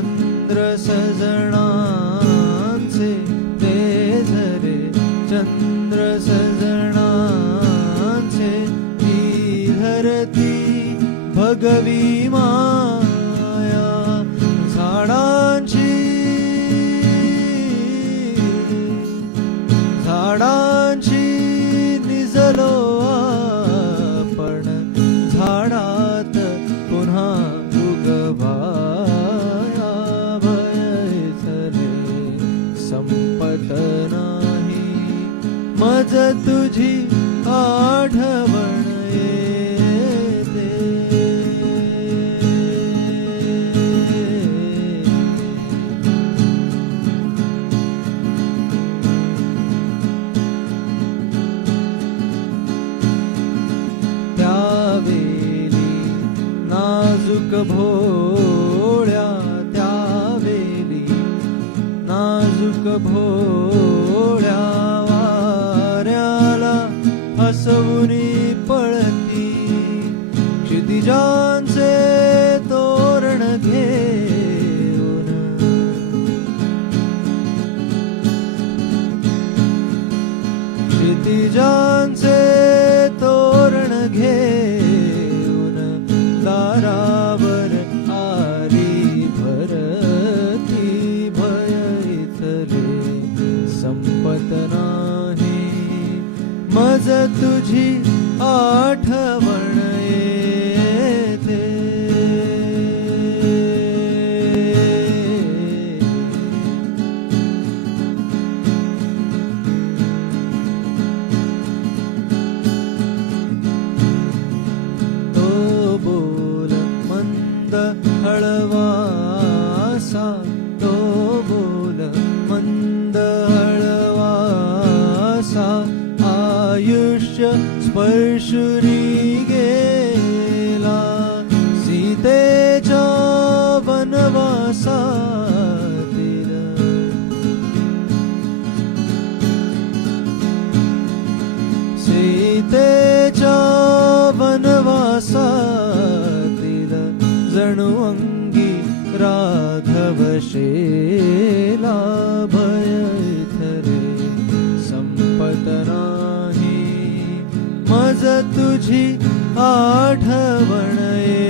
चंद्र सजणांचे ते झरे चंद्र सजणांचे ती धरती भगवी माया झाडांची झाडांची निजलो मज तुझी आठवण येते. त्यावेली नाजूक भोळ्या क्षितिजांचे तोरण घेऊन दारावर आरी भरती भय इथले. संपत नाही. मज तुझी आठवण आयुष्य स्पर्शुरी गेला सीतेच्या वनवासातील सीतेच्या वनवासातील जणू अंगी राघव शेला भय रोज तुझी आठवण ये.